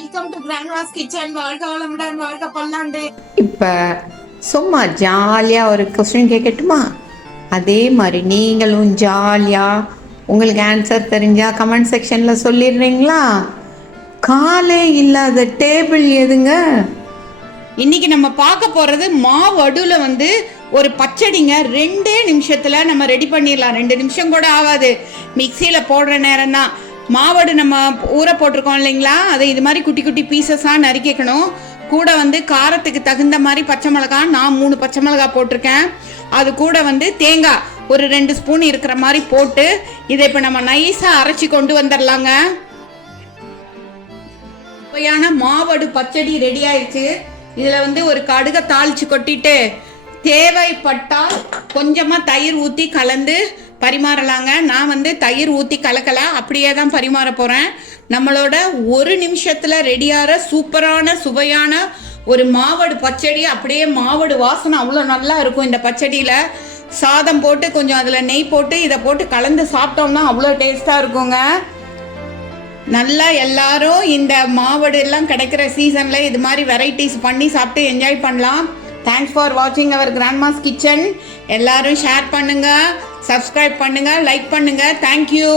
Welcome to Grandma's kitchen. வாழ்க வளமுடன், வாழ்க பல்லாண்டு. இப்போ சும்மா ஜாலியாக ஒரு கொஸ்டின் கேட்கட்டுமா? அதே மாதிரி நீங்களும் ஜாலியாக உங்களுக்கு ஆன்சர் தெரிஞ்சால் கமெண்ட் செக்ஷனில் சொல்லிடுறீங்களா? காலே இல்லாத டேபிள் எதுங்க? இன்னைக்கு நம்ம பார்க்க போகிறது மாவடுவில் வந்து ஒரு பச்சடிங்க. 2 நிமிஷத்தில் நம்ம ரெடி பண்ணிடலாம். 2 நிமிஷம் கூட ஆகாது. மிக்சியில் போடுற நேரம் தான். மாவடு நம்ம ஊற போட்டிருக்கோம் இல்லைங்களா, அதை இது மாதிரி குட்டி குட்டி பீசஸாக நறுக்கிக்கணும். கூட வந்து காரத்துக்கு தகுந்த மாதிரி பச்சை மிளகா, நான் 3 பச்சை மிளகா போட்டிருக்கேன். அது கூட வந்து தேங்காய் ஒரு 2 ஸ்பூன் இருக்கிற மாதிரி போட்டு இதை இப்போ நம்ம நைஸாக அரைச்சி கொண்டு வந்துடலாங்க. சுவையான மாவடு பச்சடி ரெடி ஆயிடுச்சு. இதில் வந்து ஒரு கடுகை தாளித்து கொட்டிட்டு தேவைப்பட்டால் கொஞ்சமாக தயிர் ஊற்றி கலந்து பரிமாறலாங்க. நான் வந்து தயிர் ஊற்றி கலக்கலை, அப்படியே தான் பரிமாற போகிறேன். நம்மளோட 1 நிமிஷத்தில் ரெடியாகிற சூப்பரான சுவையான ஒரு மாவடு பச்சடி. அப்படியே மாவடு வாசனை அவ்வளோ நல்லா இருக்கும். இந்த பச்சடியில் சாதம் போட்டு கொஞ்சம் அதில் நெய் போட்டு இதை போட்டு கலந்து சாப்பிட்டோம்னா அவ்வளோ டேஸ்ட்டாக இருக்குங்க. நல்லா எல்லாரும் இந்த மாவடு எல்லாம் கிடைக்கிற சீசனில் இது மாதிரி வெரைட்டிஸ் பண்ணி சாப்பிட்டு என்ஜாய் பண்ணலாம். தேங்க்ஸ் ஃபார் வாட்சிங் அவர் கிராண்ட்மாஸ் கிச்சன். எல்லாரும் ஷேர் பண்ணுங்கள், சப்ஸ்கிரைப் பண்ணுங்கள், லைக் பண்ணுங்கள். தேங்க்யூ.